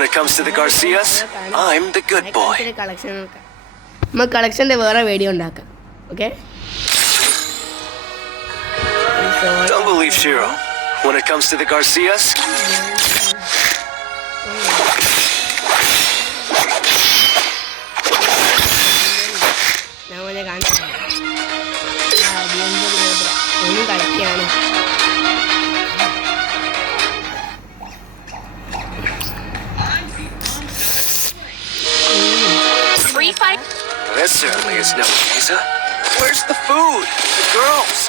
When it comes to the Garcias, I'm the good boy. നമുക്ക് കളക്ഷൻ്റെ വേറെ video ഉണ്ടാക്കാം. Okay? Don't believe Shiro. When it comes to the Garcias, ഞാൻ കാണിച്ചു ഒന്നും കളിക്കുകയാണ്. This certainly is no visa. Where's the food? The girls?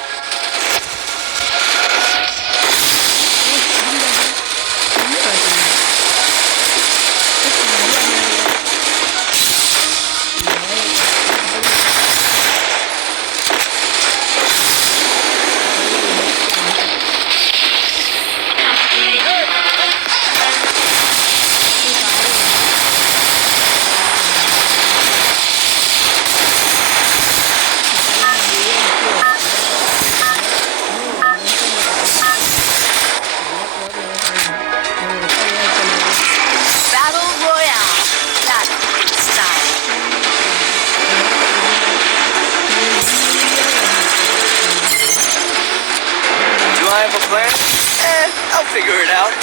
I'll figure it out.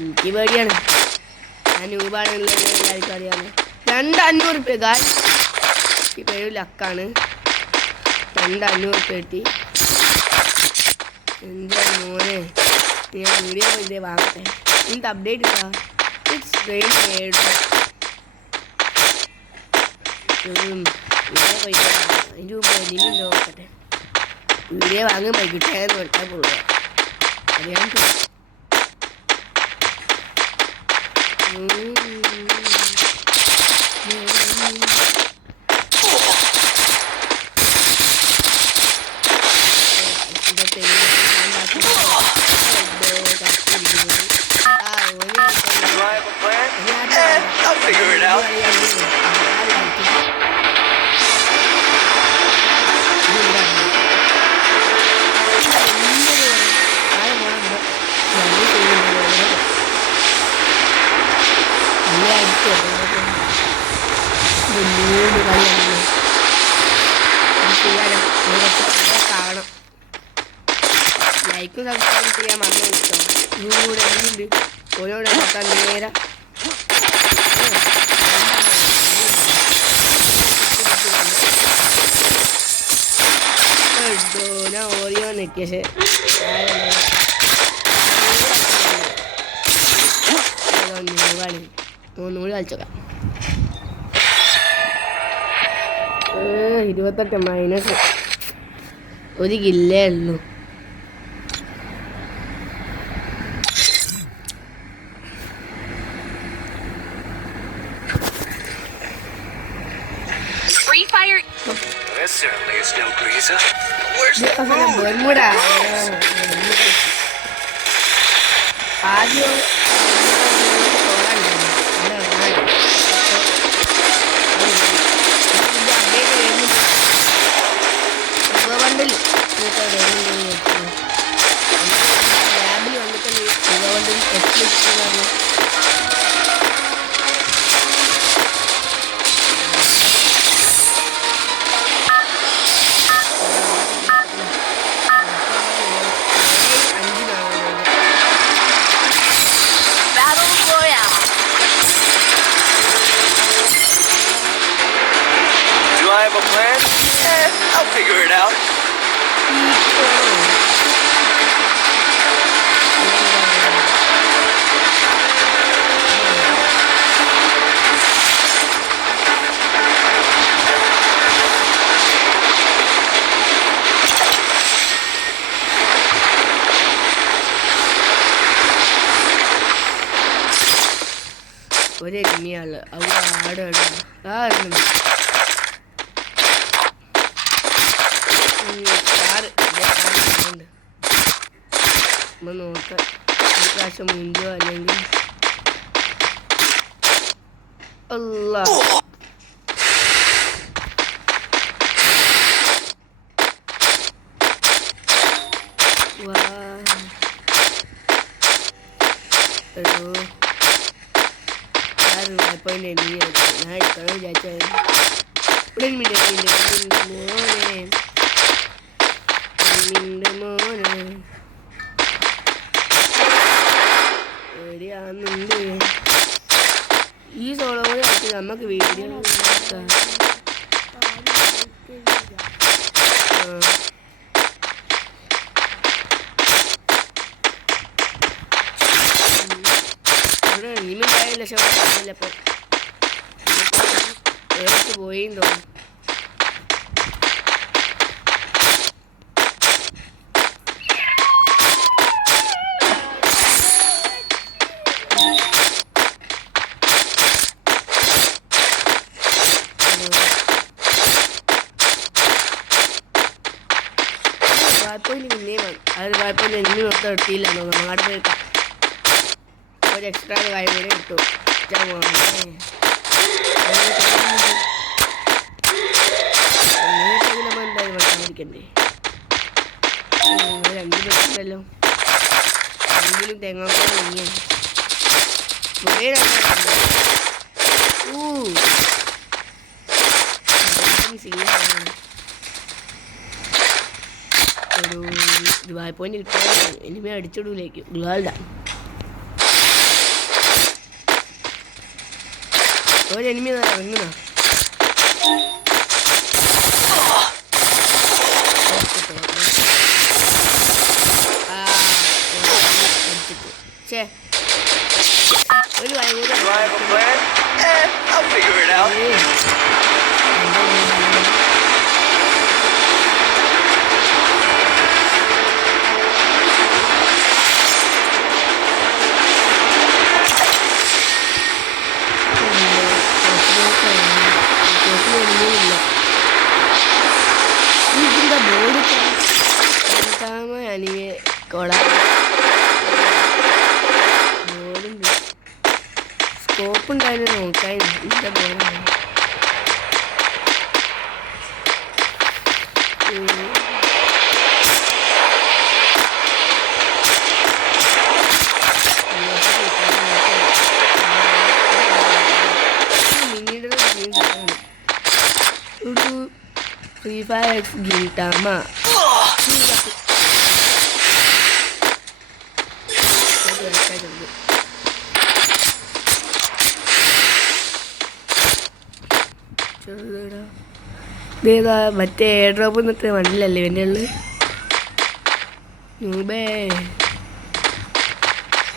എനിക്ക് പേടിയാണ്. ഞാൻ രൂപാണെന്നുള്ളത് എല്ലാവർക്കും അറിയാമോ. 2,500 റുപ്യ ഗായ്സ്. ഈ പേര് ലക്കാണ്. 2,500 റുപ്യ കിട്ടി. എന്താ മോനെ, ഞാൻ വീഡിയോ ഇതേ വാങ്ങട്ടെ. എനിക്ക് അപ്ഡേറ്റ് ഇല്ല. It's very herd. വീഡിയോ പൈസ അതിൻ്റെ മുമ്പ് എനിമി നോക്കട്ടെ. വീഡിയോ വാങ്ങുമ്പോൾ കിട്ടാന്ന് വെട്ടാൻ പോവുക. അറിയാൻ I'll figure it out. ലൈക്കും സബ്സ്ക്രൈബ് ചെയ്യാൻ മറന്നു കിട്ടോ. ഇവിടെ ഉണ്ട് ഓരോടെ നോക്കാൻ നേരെ ഞാൻ ഓറിയോ നെറ്റിയ ഒന്നുകൂടി കളിച്ചോക്കാം. 28 മൈനസ് 1 കില്ലേ ഉള്ളൂ. This certainly is no Greaser. Where's the food? Bermuda. Adio. I'll figure it out. ഒരു എനിമിയാള് അവിടെ ആടാണ് ആടുന്നു നമ്മൾ നോക്കാം ഈ പ്രാവശ്യം മുൻപോ അല്ലെങ്കിൽ അല്ലാ പോയിന്റ് ഞാൻ എടുക്കണം വിചാരിച്ചായിരുന്നു ഇവിടെ മോനെ എവിടെയാന്നുണ്ട് ഈ സോളോ കൂടെ ആക്കി നമുക്ക് വീഡിയോ ഇവിടെ ഇനിമുണ്ടായ ലക്ഷം അപ്പോൾ പോയിന്ന് തോന്നുന്നു അത് കുഴപ്പമില്ല എനിക്ക് മൊത്തം എത്തിയില്ല നാട് പോയിട്ട് ഒരു എക്സ്ട്രാ കാര്യം കൂടെ ഇട്ടു എന്തായാലും വന്നിരിക്കണ്ടേ രണ്ട് പറ്റുണ്ടല്ലോ എങ്കിലും തെങ്ങാക്കോ ഇങ്ങനെ ഒരു വായ്പോയിന്റ് കിട്ടാൻ ഇനിമേ അടിച്ചിടൂലേക്ക് ഗുളാൽഡ ഒരു എനിമി ഇറങ്ങുന്ന ഒരു സ്കോപ്പ് ഉണ്ടായിരുന്നു നോക്കായിരുന്നു എന്താ പോലെ Free Fire X Gintama. ഇതേതാ മറ്റേ എയർ ഡ്രോപ്പ് എന്നിട്ട് വണ്ടിയിലല്ലേ ഇവൻ്റെ ഉള്ളിൽ നൂബേ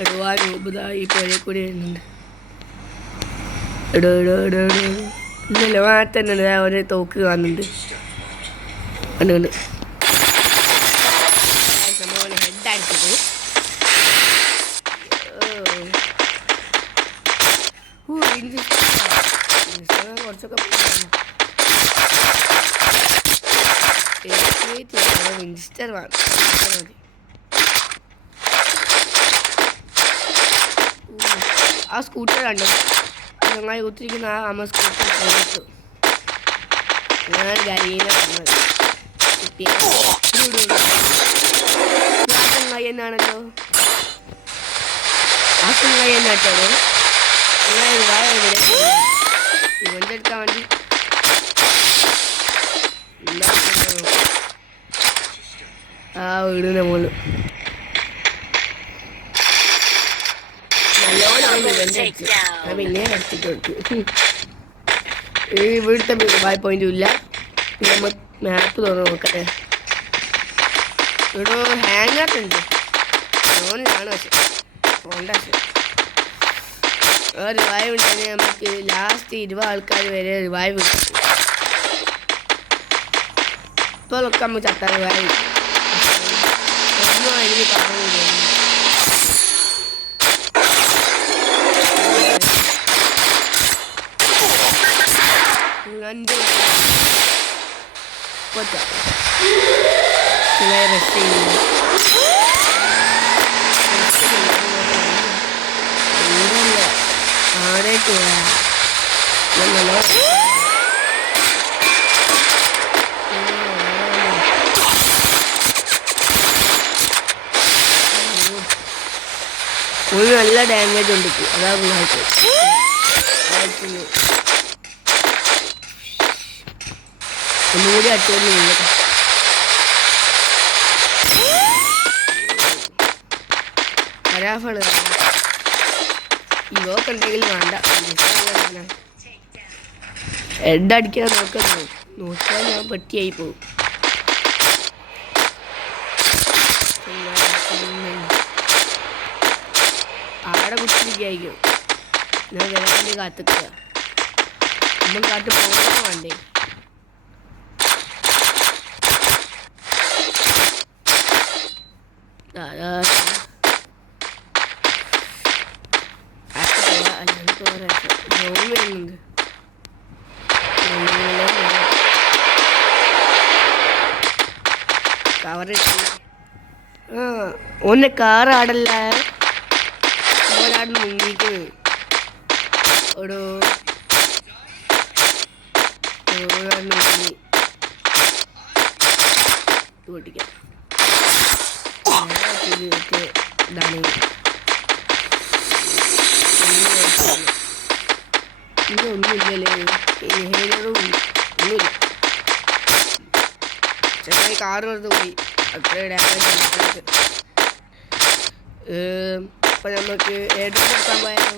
എടുവാ നൂബിതാ ഈ പുഴയിൽ കൂടി വരുന്നുണ്ട് എടോ ഇല്ലല്ലോ ആ തന്നെ ഒരു തോക്ക് കാണുന്നുണ്ട് കണ്ടുകൊണ്ട് ഹെഡ് അടിച്ചത് കുറച്ചൊക്കെ വിൻസ്റ്റർ വേണം ആ സ്കൂട്ടർ കണ്ടു ഞങ്ങൾ കുത്തിരിക്കുന്ന ആ അമ്മ സ്കൂട്ടർ കിട്ടും ഞാൻ ഗരീന ചങ്ങായി എന്നാണല്ലോ ആ ചങ്ങായി എന്നാട്ടോ ഇവൻ്റെ എടുക്കാൻ വേണ്ടി ആ വീടിൻ്റെ മുകളിൽ നല്ലോണം പിന്നെ എടുത്തിട്ട് കൊടുത്തു ഇവിടുത്തെ ബായ് പോയിന്റും ഇല്ല നമ്മൾ മാപ്പ് തുറന്ന് നോക്കട്ടെ ഇവിടെ ഹാങ്ങർ ഉണ്ട് ഫോണിലാണ് പക്ഷെ ഫോണിൻ്റെ റിവൈവ് ഉണ്ടെങ്കിൽ നമുക്ക് ലാസ്റ്റ് 20 ആൾക്കാർ വരെ റിവൈവ് കിട്ടും ഇപ്പോഴൊക്കെ നമുക്ക് ചത്ത റിവൈവ് കിട്ടും ഒന്നും അതിന് പറഞ്ഞു 5 കൊച്ച റെസ്റ്റ് ചെയ്യുന്നു. ആടേക്ക് പോയാ ഒരു നല്ല ഡാമേജ് ഉണ്ട്. അതാ ഒന്നുകൂടി അടിച്ചോണ്ട് നിന്നിട്ട് വരാഫള് ഇവൊക്കെ ഉണ്ടെങ്കിൽ വേണ്ട. ഹെഡ് അടിക്കാൻ നോക്കിയാൽ ഞാൻ പെട്ടിയായി പോകും. ആടെ കുത്തിരിക്കായിരിക്കും. ഞാൻ വരാൻ വേണ്ടി കാത്തിക്കുക. നമ്മൾ കാട്ട് പോകാൻ വേണ്ടേ? ഒന്ന് കാർ ആടല്ല ഒരാട് മുങ്ങിട്ട് ഒരു പൊട്ടിക്കാം. ഇതാണ് ഇതൊന്നുമില്ലല്ലേ, ഇൻഹേലറും ഒന്നുമില്ല. ചെറുതായി കാറ് വെറുതെ പോയി. അത്ര ഡാമേജ്. അപ്പൊ നമുക്ക് ഏഡ് കൊടുക്കാൻ പോയാലോ?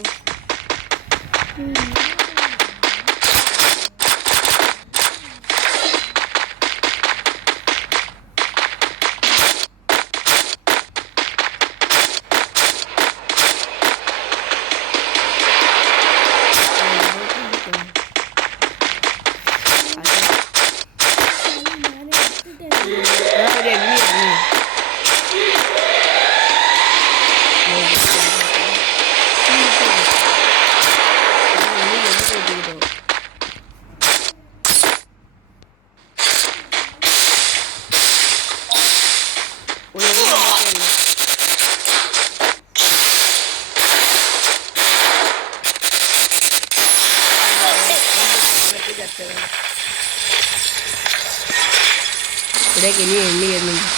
ഇവിടേക്ക് ഇനി എണ്ണി വരുന്നുണ്ട്.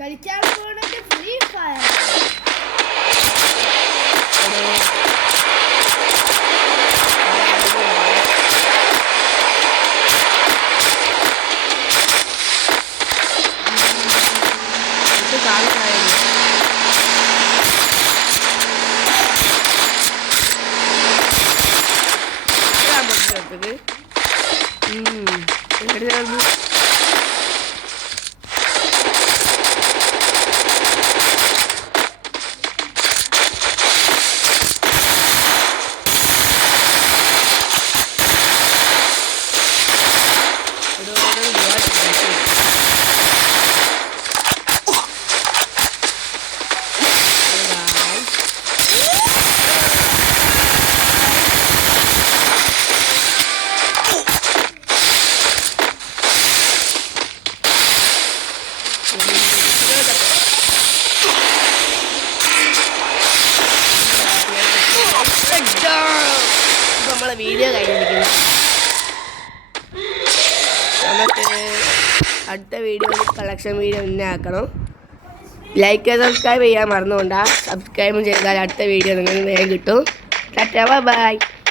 കളിക്കാൻ പോകുന്നത് ഫ്രീ ഫയർ. നമ്മളെ വീഡിയോ കഴിഞ്ഞിരിക്കുന്നു. നമുക്ക് അടുത്ത വീഡിയോ കളക്ഷൻ വീഡിയോ തന്നെ ആക്കണം. ലൈക്ക് സബ്സ്ക്രൈബ് ചെയ്യാൻ മറന്നുകൊണ്ടാ. സബ്സ്ക്രൈബ് ചെയ്താൽ അടുത്ത വീഡിയോ നിങ്ങൾക്ക് വേഗം കിട്ടും. ബൈ.